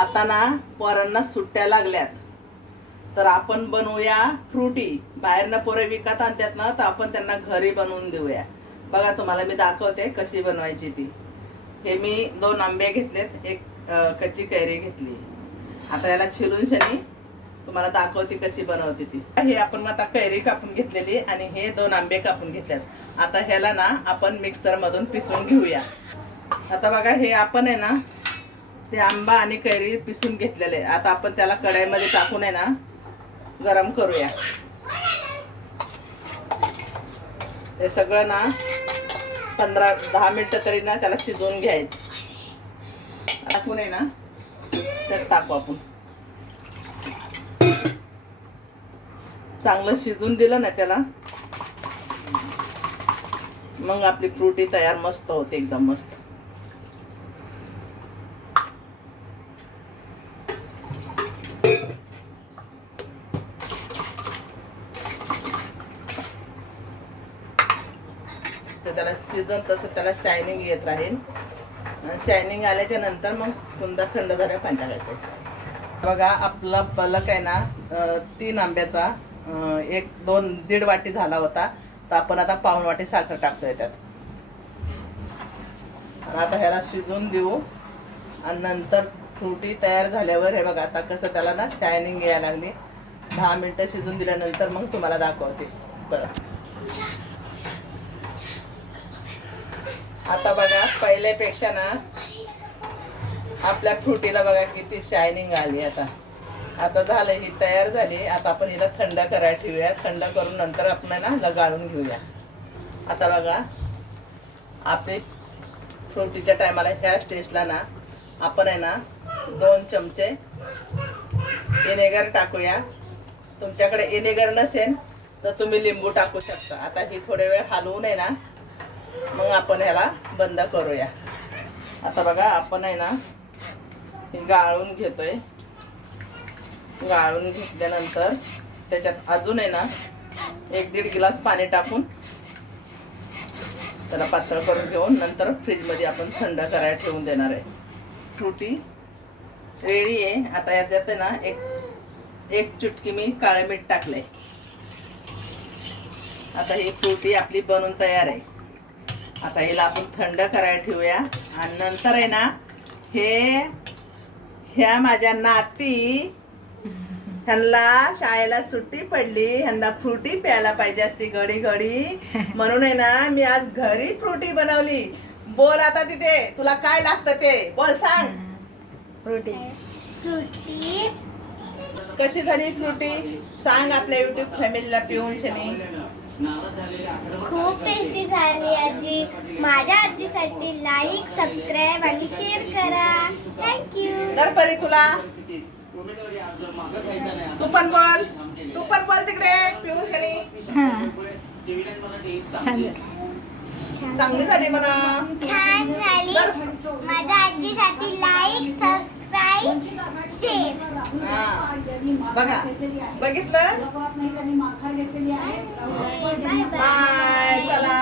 आता ना पोरांना सुट्ट्या लागल्यात, तर आपण बनवूया फ्रुटी. बाहेरनं पोरं विकत आणतात ना, तर आपण त्यांना घरी बनवून देऊया. बघा तुम्हाला मी दाखवते कशी बनवायची ती. हे मी 2 आंबे घेतलेत, एक कच्ची कैरी घेतली. आता याला छिलून शनी तुम्हाला दाखवते कशी बनवते ती. हे आपण आता कैरी कापून घेतलेली आणि हे 2 आंबे कापून घेतलेत. आता ह्याला ना आपण मिक्सर मधून पिसून घेऊया. आता बघा हे आपण आहे ना ते आंबा आणि कैरी पिसून घेतलेले. आता आपण त्याला कढईमध्ये टाकून आहे ना गरम करूया. हे सगळं ना 15-10 मिनिटं तरी ना त्याला शिजवून घ्यायचं. टाकून आहे ना त्यात टाकू आपण. चांगलं शिजून दिलं ना त्याला, मग आपली फ्रुटी तयार मस्त होते, एकदम मस्त. तर त्याला शिजन तसं त्याला शायनिंग येत राहील. शायनिंग आल्याच्या नंतर मग पुन्हा थंड झाल्या पाणी टाकायचं. बघा आपला पलक आहे ना 3 आंब्याचा 1-2-1.5 वाटी झाला होता. तर आपण आता 1/2 वाटी साखर टाकतोय त्यात. आणि आता ह्याला शिजून देऊ. आणि नंतर फ्रुटी तयार झाल्यावर हे बघा आता कसं त्याला ना शायनिंग यायला लागली. 10 मिनिटं शिजून दिल्यानंतर मग तुम्हाला दाखवते बरं. आता बघा पहिल्यापेक्षा ना आपल्या फ्रुटीला बघा किती शायनिंग आली. आता झालं, ही तयार झाली. आता आपण हिला थंड करायला ठेवूया. थंड करून नंतर आपण ना गाळून घेऊया. आता बघा आपली फ्रुटीच्या टायमाला ह्या स्टेजला ना आपण आहे ना 2 चमचे विनेगर टाकूया. तुमच्याकडे विनेगर नसेल तर तुम्ही लिंबू टाकू शकता. आता ही थोडे वेळ हलवून आहे ना मग आपण ह्याला बंद करूया. आता बघा आपण आहे ना हे गाळून घेतोय. गाळून घेतल्यानंतर त्याच्यात अजून आहे ना 1-1.5 गिलास पाणी टाकून त्याला पातळ करून घेऊन नंतर फ्रीजमध्ये आपण थंड करायला ठेवून देणार आहे. फ्रुटी रेडी आहे. आता याच्यात आहे ना एक चुटकी मी काळे मीठ टाकले. आता ही फ्रुटी आपली बनवून तयार आहे. आता हिला आपण थंड करायला ठेवूया. आणि नंतर आहे ना ह्या माझ्या नाती, ह्यांना शाळेला सुट्टी पडली, ह्यांना फ्रुटी प्यायला पाहिजे असती घडी घडी, म्हणून आहे ना मी आज घरी फ्रुटी बनवली. बोल आता तिथे तुला काय लागतं ते बोल, सांग. फ्रुटी कशी झाली फ्रुटी सांग आपल्या युट्यूब फॅमिलीला पिऊन शनी. खूप टेस्टी झाली आजी. माझ्या आजीसाठी लाईक, सबस्क्राईब आणि शेअर करा. थँक्यू. तर परी तुला तू पण बोल तिकडे पिऊन शनी. चांगली झाली म्हणा. छान झाली. माझ्या आजीसाठी लाईक, सबस्क्राईब, शेअर. बघा बघितलं. Bye bye. बाय चला.